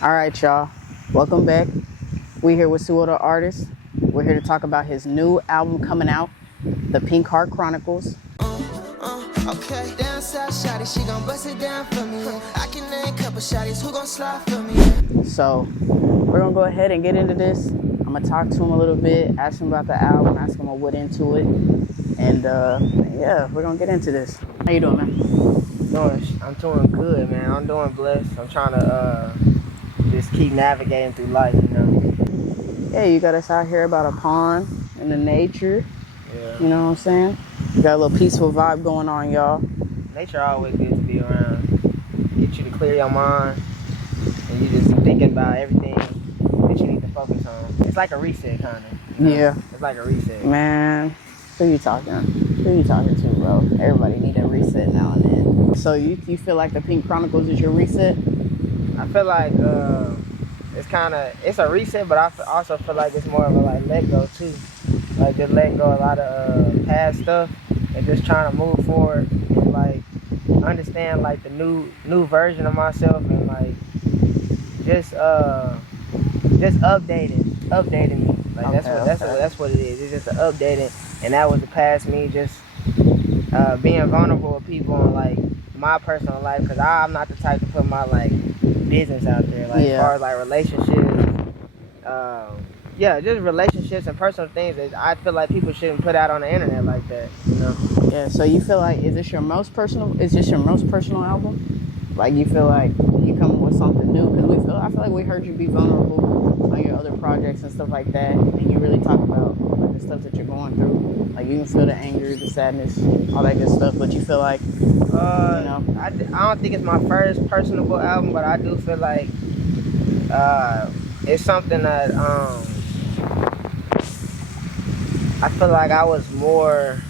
All right, y'all. Welcome back. We're here with two other artists. We're here to talk about his new album coming out, the Heart Chronicles. Okay, down south shawty, she gon' bust it down for me. I can name a couple shawties who gon' slide for me. So we're gonna go ahead and get into this. I'm gonna talk to him a little bit, ask him about the album, ask him what went into it, and yeah, we're gonna get into this. How you doing, man? I'm doing good, man. I'm doing blessed. I'm trying to just keep navigating through life, you know. Yeah, you got us out here about a pond in the nature. Yeah. You know what I'm saying? You got a little peaceful vibe going on, y'all. Nature always good to be around. Get you to clear your mind, and you just thinking about everything that you need to focus on. It's like a reset, kind of. Yeah. It's like a reset. Man, who you talking? Who you talking to, bro? Everybody need a reset now and then. So you feel like the Pink Chronicles is your reset? I feel like it's a reset, but I also feel like it's more of a let go too. Like just letting go a lot of past stuff and just trying to move forward and understand the new version of myself and just updating me. That's what it is. It's just an updating, and that was the past me just being vulnerable with people and my personal life, because I'm not the type to put my business out there as far as relationships, just relationships and personal things that I feel like people shouldn't put out on the internet like that, you know. Yeah, so you feel like is this your most personal album? Like you feel like you coming with something new? Because I feel like we heard you be vulnerable on your other projects and stuff like that, and you really talk about the stuff that you're going through. Like you can feel the anger, the sadness, all that good stuff, but you feel like I don't think it's my first personable album, but I do feel like it's something that I feel like I was more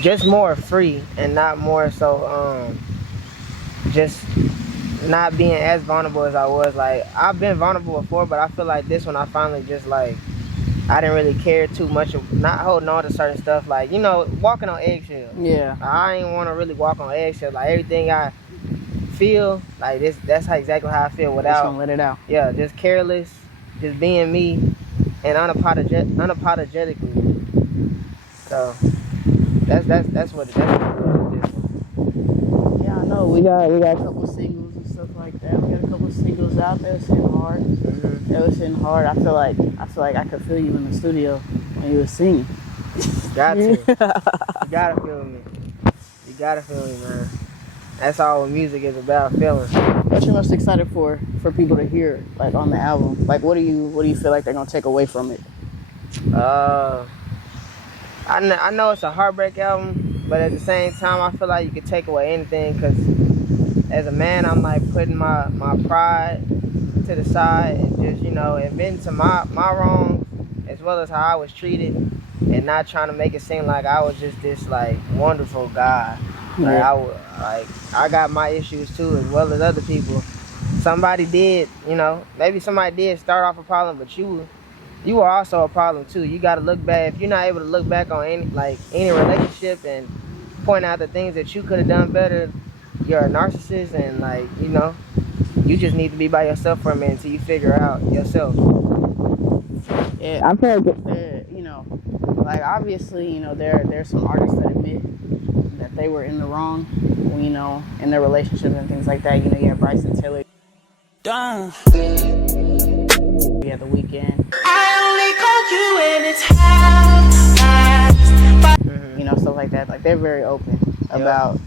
just more free and not more so just not being as vulnerable as I was. I've been vulnerable before, but I feel like this one I finally just I didn't really care too much of not holding on to certain stuff, walking on eggshells. Yeah. I ain't want to really walk on eggshells. Everything I feel, that's exactly how I feel without. Just gonna let it out. Yeah, just careless, just being me, and unapologetically. So that's what it is. Yeah, I know. We got a couple singles and stuff like that. We got a couple singles out there. It's hitting hard. Mm-hmm. It was hitting hard. I feel like I could feel you in the studio when you were singing. Got to. You gotta feel me. You gotta feel me, man. That's all what music is about, feeling. What you most excited for people to hear on the album? What do you feel like they're gonna take away from it? I know it's a heartbreak album, but at the same time, I feel like you could take away anything, because as a man, I'm putting my pride to the side and just, admitting to my wrongs as well as how I was treated, and not trying to make it seem like I was just this wonderful guy. I got my issues too, as well as other people. Somebody did, maybe somebody did start off a problem, but you were also a problem too. You got to look back. If you're not able to look back on any relationship and point out the things that you could have done better, you're a narcissist, and you just need to be by yourself for a minute until you figure out yourself. Yeah, I feel like obviously, there's some artists that admit that they were in the wrong, in their relationships and things like that. You have Bryson Tiller. Done. We had The Weeknd. I only call you when it's half. Stuff like that. They're very open about,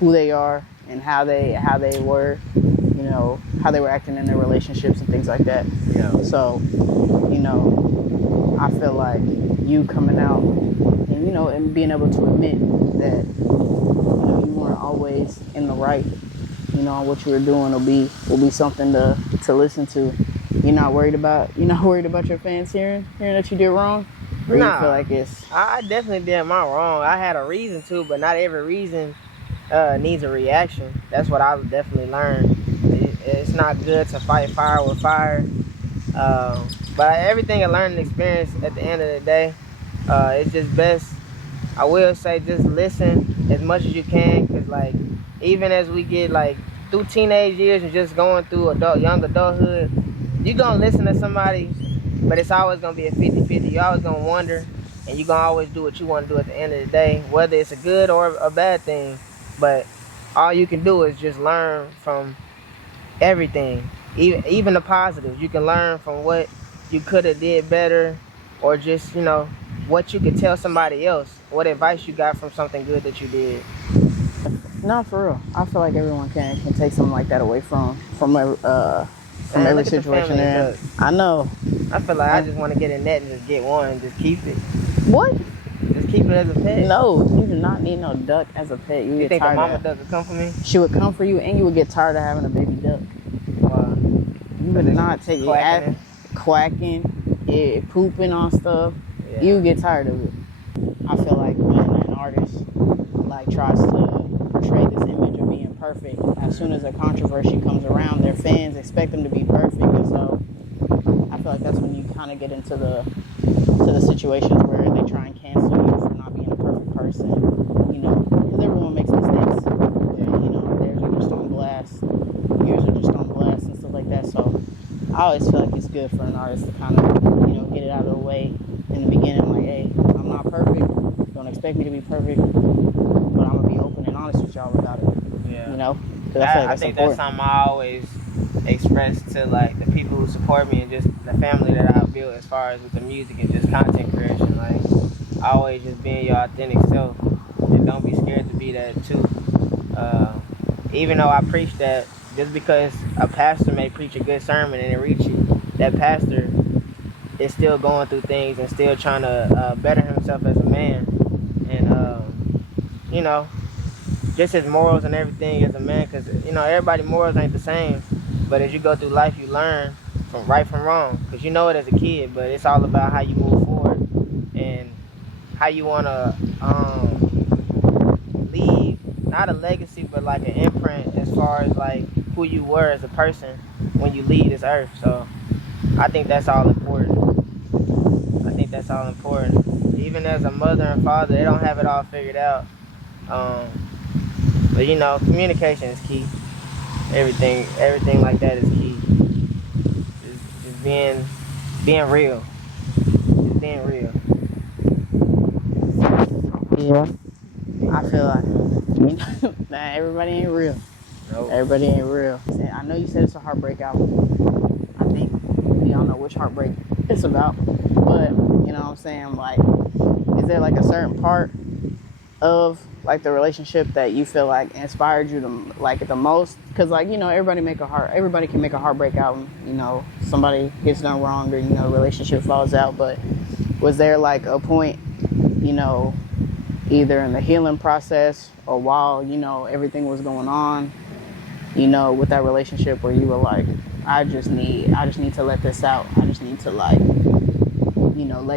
who they are and how they were, how they were acting in their relationships and things like that. Yeah. So, I feel like you coming out and, and being able to admit that, you weren't always in the right, what you were doing will be something to listen to. You're not worried about your fans hearing that you did wrong? Or you feel like I definitely did my wrong. I had a reason to, but not every reason needs a reaction. That's what I definitely learned. It's not good to fight fire with fire. But everything I learned and experienced at the end of the day, it's just best. I will say just listen as much as you can, because even as we get like through teenage years and just going through young adulthood, you gonna listen to somebody, but it's always gonna be a 50-50. You always gonna wonder, and you gonna always do what you want to do at the end of the day, whether it's a good or a bad thing. But all you can do is just learn from everything, even the positives. You can learn from what you could have did better, or just what you could tell somebody else, what advice you got from something good that you did. No, for real. I feel like everyone can take something like that away from every situation they're in. I know. I feel like I just want to get a net and just get one and just keep it. What? Just keep it as a pet. No, you do not need no duck as a pet. You think the mama duck would come for me? She would come for you, and you would get tired of having a baby duck. You would not take it quacking, pooping on stuff. Yeah. You would get tired of it. I feel like when an artist tries to portray this image of being perfect, as soon as a controversy comes around, their fans expect them to be perfect, and so I feel like that's when you kind of get into the situations where they try and cancel you for not being a perfect person, because everyone makes mistakes. Theirs are just on blast, yours are just on blast and stuff like that. So I always feel like it's good for an artist to kind of get it out of the way in the beginning, like, hey, I'm not perfect, don't expect me to be perfect, but I'm gonna be open and honest with y'all about it. Yeah. I think that's something I always express to the people who support me and just the family that I've built as far as with the music and just content creation. Always just being your authentic self, and don't be scared to be that too. Even though I preach that, just because a pastor may preach a good sermon and it reach you, that pastor is still going through things and still trying to better himself as a man, and just his morals and everything as a man, because everybody's morals ain't the same, but as you go through life you learn from right from wrong, because you know it as a kid, but it's all about how you move forward and how you want to leave not a legacy but an imprint as far as who you were as a person when you leave this earth. So I think that's all important. Even as a mother and father, they don't have it all figured out. But communication is key. Everything like that is key. Just being real. Just being real. Yeah. I feel like everybody ain't real. Nope. Everybody ain't real. I know you said it's a heartbreak album. I think we all know which heartbreak it's about. But you know what I'm saying? Is there a certain part of the relationship that you feel inspired you the most? Because everybody can make a heartbreak album. Somebody gets done wrong, or the relationship falls out. But was there a point, either in the healing process or while everything was going on, with that relationship, where you were I just need to let this out. I just need to let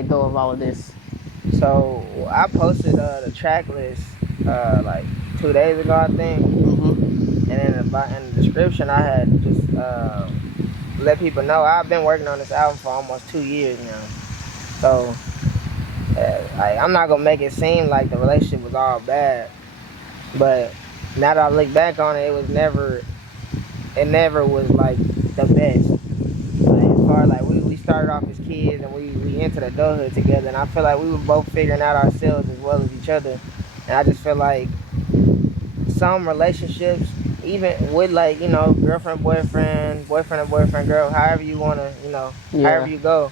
go of all of this. So I posted the track list 2 days ago, I think. Mm-hmm. And in the description, I had just let people know I've been working on this album for almost 2 years now. So I'm not gonna make it seem like the relationship was all bad, but now that I look back on it, it never was the best. As far as we started off as kids and we entered adulthood together, and I feel like we were both figuring out ourselves as well as each other. And I just feel like some relationships, even with girlfriend, boyfriend, and boyfriend, girl, however you wanna, however you go,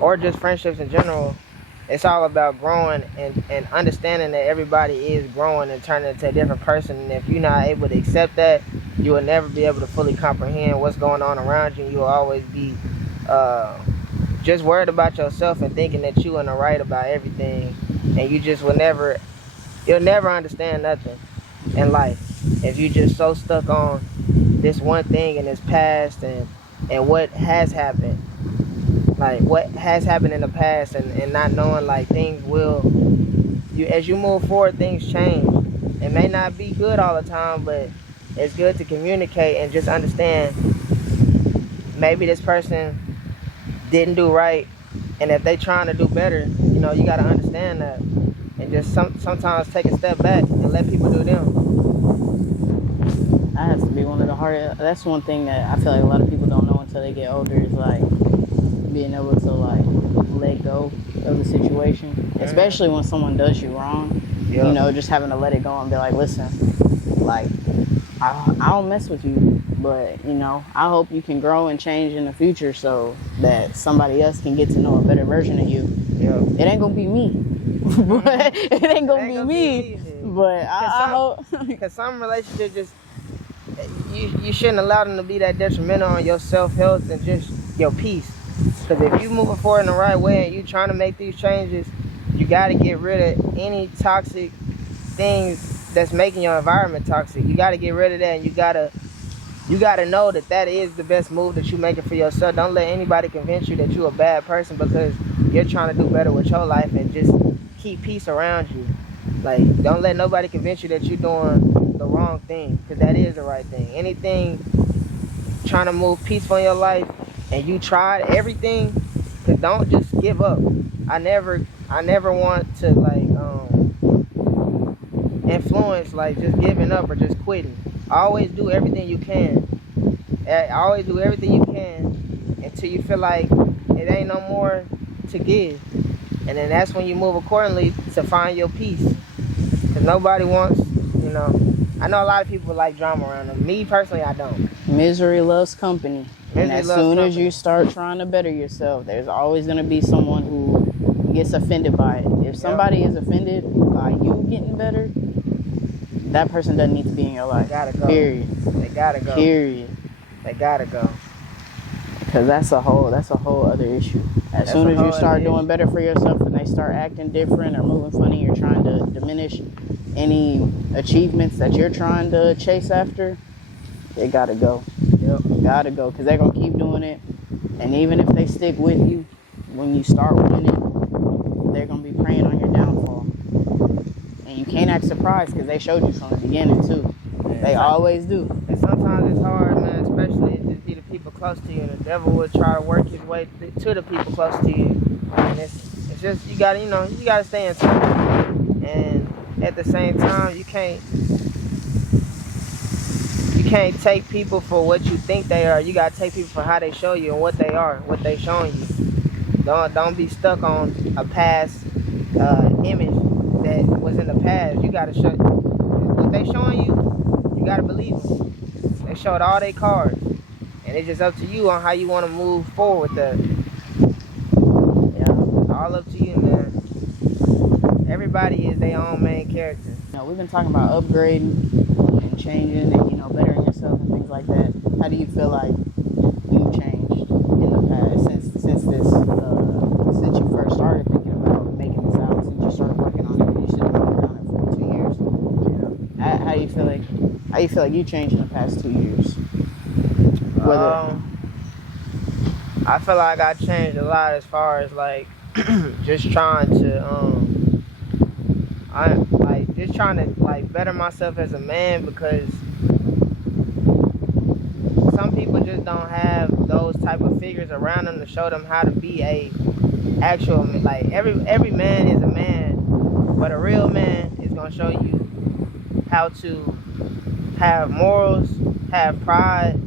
or just friendships in general, it's all about growing and understanding that everybody is growing and turning into a different person. And if you're not able to accept that, you will never be able to fully comprehend what's going on around you. You will always be just worried about yourself and thinking that you're in the right about everything, and you just you'll never understand nothing in life if you just so stuck on this one thing in this past and what has happened. What has happened in the past, and not knowing things as you move forward, things change. It may not be good all the time, but it's good to communicate and just understand maybe this person didn't do right, and if they trying to do better, you got to understand that, and just sometimes take a step back and let people do them. That has to be one of the hardest. That's one thing that I feel like a lot of people don't know until they get older is like being able to like let go of the situation, especially when someone does you wrong. Yeah. You know, just having to let it go and be like, listen, like I don't mess with you, but you know, I hope you can grow and change in the future so that somebody else can get to know a better version of you. Yeah. It ain't gonna be me, but it ain't gonna be me. But I hope because some relationships just you shouldn't allow them to be that detrimental on your self-health and just your peace. Because if you moving forward in the right way and you trying to make these changes, you got to get rid of any toxic things that's making your environment toxic. You got to get rid of that, and you gotta know that is the best move that you making for yourself. Don't let anybody convince you that you're a bad person because you're trying to do better with your life, and just keep peace around you. Like, don't let nobody convince you that you're doing the wrong thing, because that is the right thing. Anything trying to move peaceful in your life and you tried everything, because don't just give up. I never want to like influence like just giving up or just quitting. Always do everything you can. Always do everything you can until you feel like it ain't no more to give. And then that's when you move accordingly to find your peace. Because nobody wants, you know, I know a lot of people like drama around them. Me personally, I don't. misery loves company. And as soon as you start trying to better yourself, there's always going to be someone who gets offended by it. If somebody is offended by you getting better, that person doesn't need to be in your life. They gotta go. Period. They gotta go. Period. They gotta go. Because that's a whole other issue. As soon as you start doing better for yourself and they start acting different or moving funny or trying to diminish any achievements that you're trying to chase after, they gotta go. Yep. Gotta go, because they're gonna keep doing it. And even if they stick with you, when you start winning, they're gonna be preying on your downfall. And you can't act surprised because they showed you from the beginning too. They always do. And sometimes it's hard, man, especially if it be the people close to you. And the devil will try to work his way to the people close to you. And it's just, you gotta stay in touch. And at the same time, you can't take people for what you think they are. You gotta take people for how they show you and what they are, what they showing you. Don't be stuck on a past image that was in the past. You gotta show what they showing you. You gotta believe them. They showed all their cards, and it's just up to you on how you want to move forward with that. Yeah, all up to you, man. Everybody is their own main character. You know, we've been talking about upgrading and changing and, you know, bettering yourself and things like that. How do you feel like you've changed in the past since you first started thinking about making this album, since you started working on it? You should have been working on it for 2 years. You know, how do you feel like you changed in the past 2 years? I feel like I changed a lot as far as like just trying to better myself as a man, because some people just don't have those type of figures around them to show them how to be a actual, like every man is a man, but a real man is gonna show you how to have morals, have pride,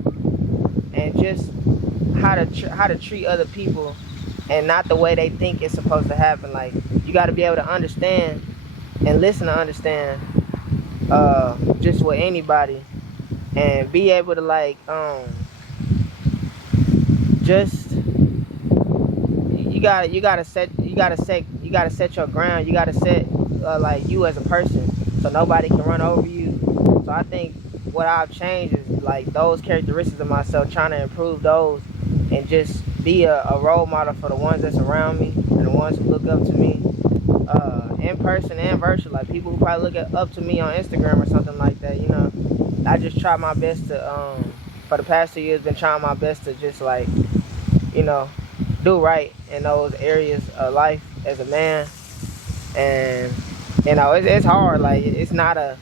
and just how to treat other people, and not the way they think it's supposed to happen. Like, you got to be able to understand and listen to understand just with anybody, and be able to like just you gotta set your ground. You gotta set like you as a person, so nobody can run over you. So I think what I've changed is like those characteristics of myself, trying to improve those, and just be a role model for the ones that's around me and the ones who look up to me, in person and virtual. Like, people who probably look up to me on Instagram or something like that. You know, I just try my best to for the past 2 years, been trying my best to just like, you know, do right in those areas of life as a man. And you know, it's hard. Like, it's not a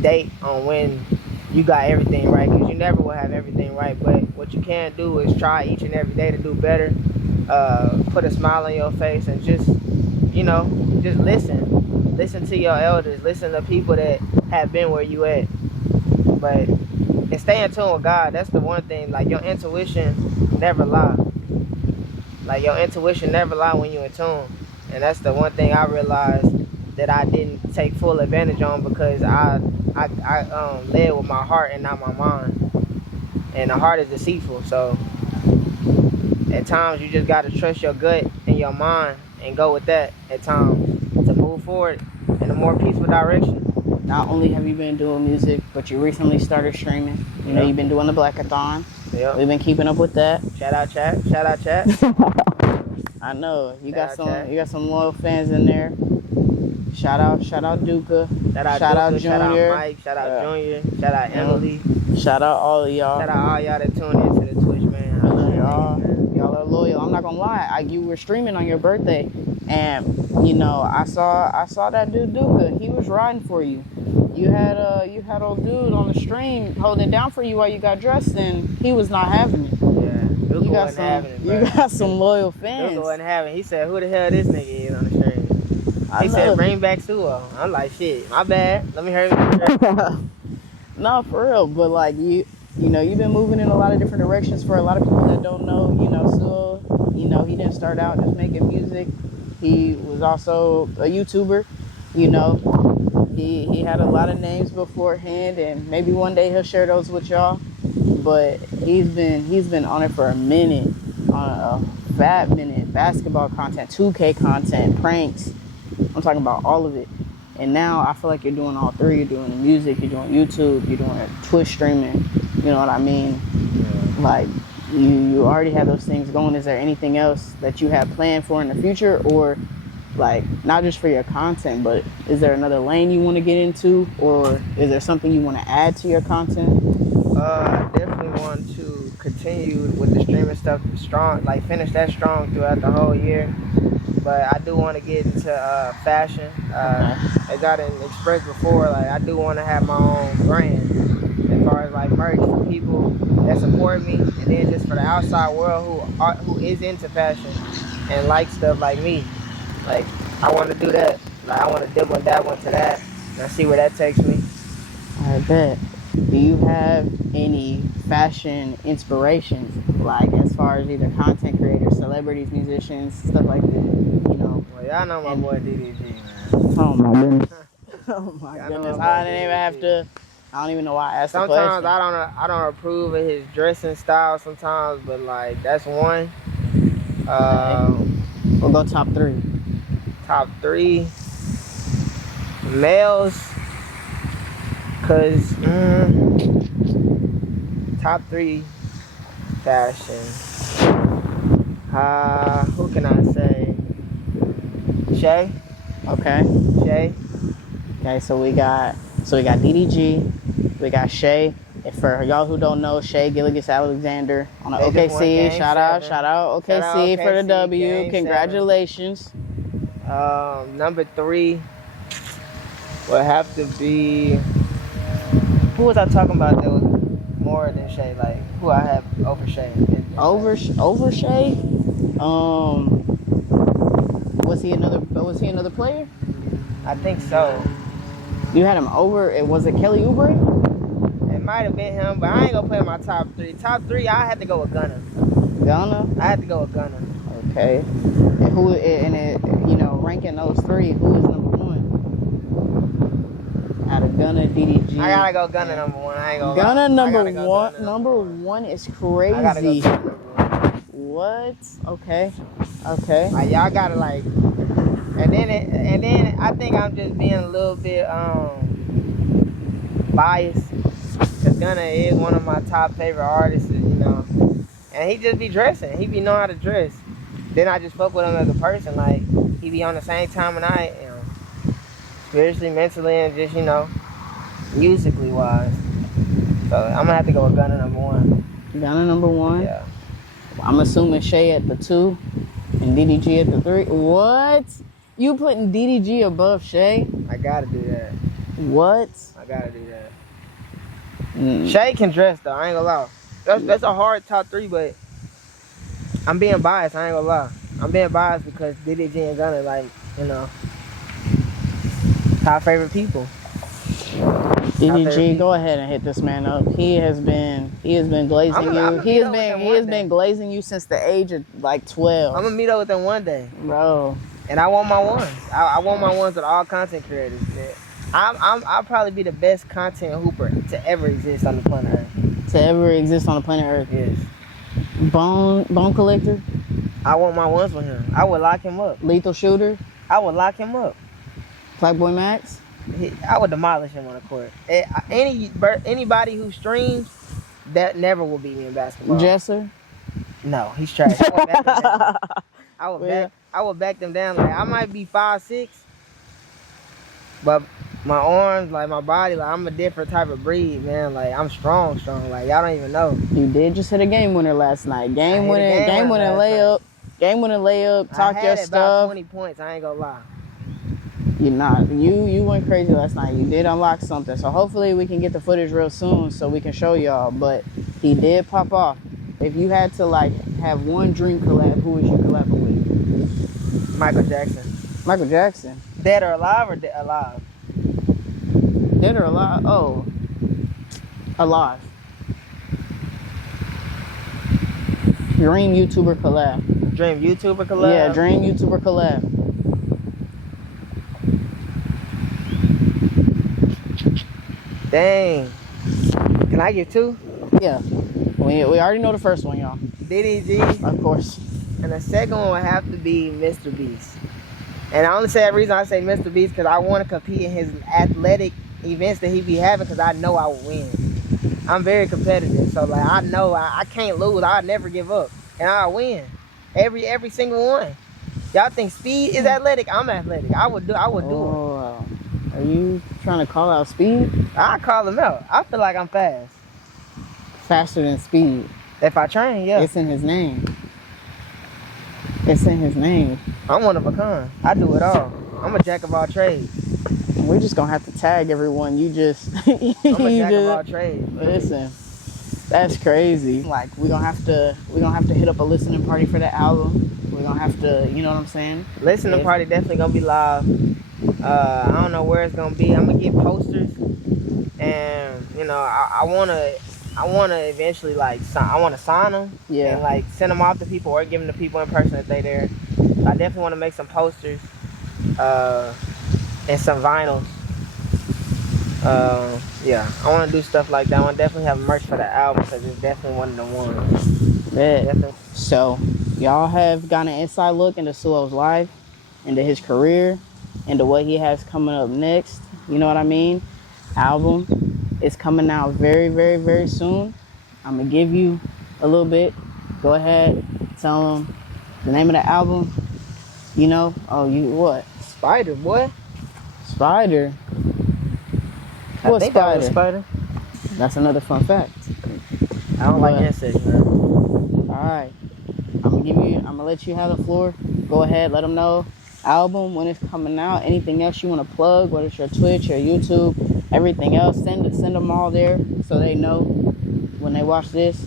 date on when you got everything right, because you never will have everything right. But what you can do is try each and every day to do better. Put a smile on your face, and just, you know, just listen to your elders, listen to people that have been where you at. but and stay in tune with God. That's the one thing. Like your intuition never lie. Like your intuition never lie when you're in tune, and that's the one thing I realized that I didn't take full advantage on because I led with my heart and not my mind, and the heart is deceitful. So at times you just gotta trust your gut and your mind and go with that at times to move forward in a more peaceful direction. Not only have you been doing music, but you recently started streaming. You know, you've been doing the Blackathon. Yep. We've been keeping up with that. Shout out chat. Shout out chat. I know you got Shout out some. You got some loyal fans in there. Shout out Duka. Shout out Out Duka, Junior. Shout out Mike. Shout out Junior. Shout out Emily. Shout out all of y'all. Shout out all y'all that tuned into the Twitch, man. I love y'all. Y'all are loyal. I'm not gonna lie. You were streaming on your birthday, and you know I saw that dude Duka. He was riding for you. You had old dude on the stream holding it down for you while you got dressed, and he was not having it. Yeah, Duka wasn't having it, bro. You got some loyal fans. Duka wasn't having it. He said, "Who the hell this nigga is on the stream?" He said, "Bring back Suo." I'm like, "Shit, my bad. Let me hurry up." No, for real. But like you know, you've been moving in a lot of different directions. For a lot of people that don't know, you know, Suo, you know, he didn't start out just making music. He was also a YouTuber. You know, he had a lot of names beforehand, and maybe one day he'll share those with y'all. But he's been on it for a minute, on a fat minute. Basketball content, 2K content, pranks. I'm talking about all of it. And now I feel like you're doing all three. You're doing the music, you're doing YouTube, you're doing Twitch streaming. You know what I mean? Yeah. Like you already have those things going. Is there anything else that you have planned for in the future, or like not just for your content, but is there another lane you want to get into, or is there something you want to add to your content? I definitely want to continue with the streaming stuff strong, like finish that strong throughout the whole year. But I do want to get into fashion. As I didn't express before, like I do want to have my own brand as far as like merch for people that support me, and then just for the outside world who is into fashion and like stuff like me. Like I want to do that. Like I want to dibble and dabble into that and see where that takes me. I bet. Do you have any fashion inspirations, like as far as either content creators, celebrities, musicians, stuff like that? You know. Well, y'all know my boy DDG, man. Oh my goodness. Oh my goodness. I didn't even have to. I don't even know why I asked the question. Sometimes I don't approve of his dressing style sometimes, but like that's one. We'll go top three. Top three males. Cause top three fashion. Who can I say? Shay. Okay. Shay. Okay, so we got DDG, we got Shay. And for y'all who don't know, Shay Gilligas Alexander on the OKC. Shout out OKC for the W. Congratulations. Number three would have to be. Who was I talking about that was more than Shay? Like who I have over Shay? Over Shay? Was he another player? I think so. You had him over. Was it Kelly Oubre? It might have been him, but I ain't gonna play my top three. Top three, I had to go with Gunna. Gunna? I had to go with Gunna. Okay. And you know, ranking those three, who is number one? Out of Gunna, DDG. I gotta go Gunna number one. I ain't gonna Gunna number one. Gunna Number one is crazy. I gotta go Gunna number one. What? Okay. Like, y'all gotta like, and then I think I'm just being a little bit biased, cause Gunna is one of my top favorite artists, you know, and he just be dressing. He be knowing how to dress. Then I just fuck with him as a person. Like he be on the same time and I, you know, spiritually, mentally, and just, you know, musically wise. So I'm gonna have to go with Gunna number one. Gunna number one. Yeah. I'm assuming Shay at the 2 and DDG at the 3. What? You putting DDG above Shay? I gotta do that. What? I gotta do that. Shay can dress though, I ain't gonna lie. That's a hard top three, but I'm being biased, I ain't gonna lie. I'm being biased because DDG and Gunna, like, you know, top favorite people. DDG, go ahead and hit this man up. He has been glazing you. He has been glazing you since the age of like 12. I'm gonna meet up with him one day, bro. And I want my ones. I want my ones with all content creators. I'll probably be the best content hooper to ever exist on the planet Earth. To ever exist on the planet Earth. Yes. Bone collector. I want my ones with him. I would lock him up. Lethal shooter. I would lock him up. Blackboy Max. I would demolish him on the court. Anybody who streams, that never will beat me in basketball. Jesser? No, he's trash. I would back them down. Like, I might be 5'6", but my arms, like my body, like I'm a different type of breed, man. Like I'm strong. Like y'all don't even know. You did just hit a game winner last night. Game winning layup. Game winning layup. Talk your stuff. About 20 points. I ain't gonna lie. You're not. You went crazy last night. You did unlock something. So hopefully we can get the footage real soon so we can show y'all. But he did pop off. If you had to like have one dream collab, who would you collab with? Michael Jackson. Michael Jackson. Dead or alive or alive? Dead or alive? Oh, alive. Dream YouTuber collab. Dream YouTuber collab? Yeah, dream YouTuber collab. Dang. Can I get two? Yeah. We already know the first one, y'all. DDG. Of course. And the second one would have to be Mr. Beast. And I only say that reason I say Mr. Beast because I want to compete in his athletic events that he be having because I know I will win. I'm very competitive. So, like, I know I can't lose. I'll never give up. And I'll win. Every single one. Y'all think speed is athletic? I'm athletic. I would do it. Are you trying to call out speed? I call him out. I feel like I'm fast. Faster than speed. If I train, yeah. It's in his name. It's in his name. I'm one of a kind. I do it all. I'm a jack of all trades. We're just gonna have to tag everyone. I'm a jack of all trades. Listen, that's crazy. Like we're gonna have to hit up a listening party for the album. We're gonna have to, you know what I'm saying? Listening party definitely gonna be live. I don't know where it's gonna be. I'm gonna get posters, and you know, I wanna eventually I wanna sign them, yeah, and like send them off to people or give them to people in person if they there. I definitely want to make some posters, and some vinyls. Yeah, I want to do stuff like that. I want to definitely have merch for the album because it's definitely one of the ones. Yeah. So y'all have gotten an inside look into Suo's life, into his career, into what he has coming up next. You know what I mean? Album is coming out very, very, very soon. I'm gonna give you a little bit. Go ahead, tell them the name of the album. You know? Oh, you what? Spider, boy. Spider. What Spider? Spider? That was Spider. That's another fun fact. I don't like insects, man. All right. I'm gonna let you have the floor. Go ahead, let them know album when it's coming out. Anything else you want to plug? Whether it's your Twitch, your YouTube, everything else. Send them all there so they know when they watch this.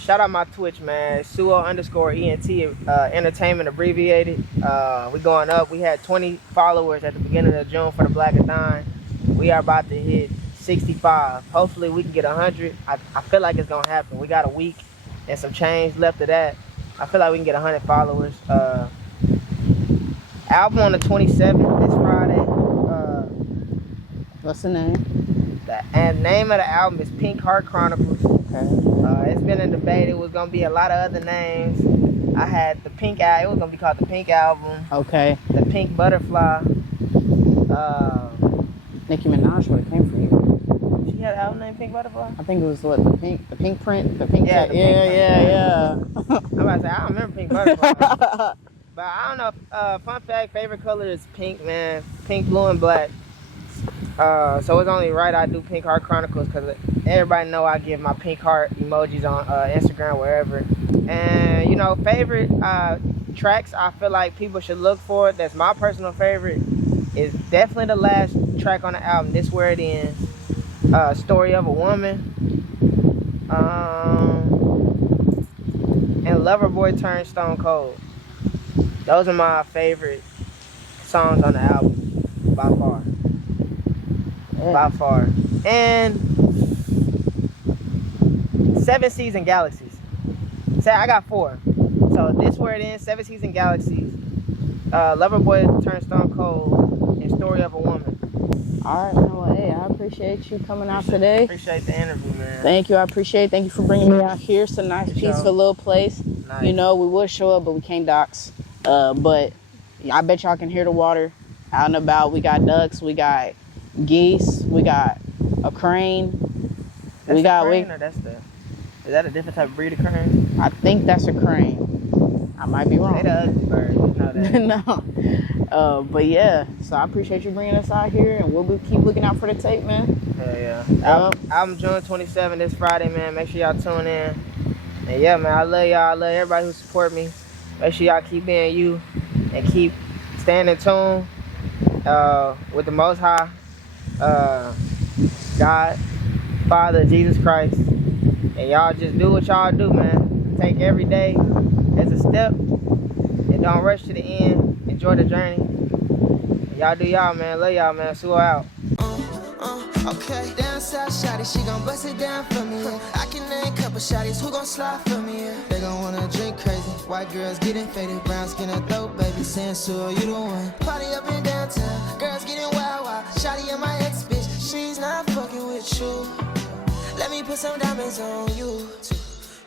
Shout out my Twitch, man. Suo_ENT Entertainment abbreviated. We going up. We had 20 followers at the beginning of June for the Blackathon. We are about to hit 65. Hopefully we can get 100. I feel like it's gonna happen. We got a week and some change left of that. I feel like we can get 100 followers. Album on the 27th this Friday. What's the name? The name of the album is Pink Heart Chronicles. Okay. It's been in debate. It was gonna be a lot of other names. I had the Pink Album. It was gonna be called the Pink Album. Okay. The Pink Butterfly. Nicki Minaj would have came for you. She had an album named Pink Butterfly. I think it was what the pink print, the pink. Yeah, cat. Yeah. I'm about to say I don't remember Pink Butterfly, but I don't know. Fun fact: favorite color is pink, man. Pink, blue, and black. So it's only right I do Pink Heart Chronicles because everybody know I give my pink heart emojis on Instagram, wherever. And you know, favorite tracks I feel like people should look for. That's my personal favorite. Is definitely the last track on the album. This Where It Ends. Story of a Woman. And Loverboy Turned Stone Cold. Those are my favorite songs on the album by far. by far. And 7 seas and galaxies. Say I got 4. So this where it ends, 7 seas and galaxies. Loverboy turned Stone Cold and Story of a Woman. All right, man. Well, hey, I appreciate you coming out today. Appreciate the interview, man. Thank you. I appreciate it. Thank you for bringing me out here. It's a nice, peaceful little place. Nice. You know, we would show up, but we can't dox. But I bet y'all can hear the water out and about. We got ducks. We got geese. We got a crane. That's a crane, or is that a different type of breed of crane? I think that's a crane. I might be wrong. They the ugly birds. You know that. No. But yeah, so I appreciate you bringing us out here, and we'll keep looking out for the tape, man. Hell yeah. Album June 27th this Friday, man. Make sure y'all tune in. And yeah, man, I love y'all. I love everybody who support me. Make sure y'all keep being you and keep staying in tune with the Most High, God, Father, Jesus Christ. And y'all just do what y'all do, man. Take every day as a step and don't rush to the end. Enjoy the journey. And y'all do y'all, man. Love y'all, man. Sue out. Okay, down south shawty, she gon' bust it down for me. Yeah. I can name a couple shawties who gon' slide for me. Yeah. They gon' wanna drink crazy. White girls getting faded, brown skin a throat, baby. Saying, so you the one. Party up in downtown, girls getting wild, wild. Shawty and my ex bitch, she's not fucking with you. Let me put some diamonds on you.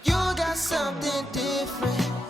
You got something different.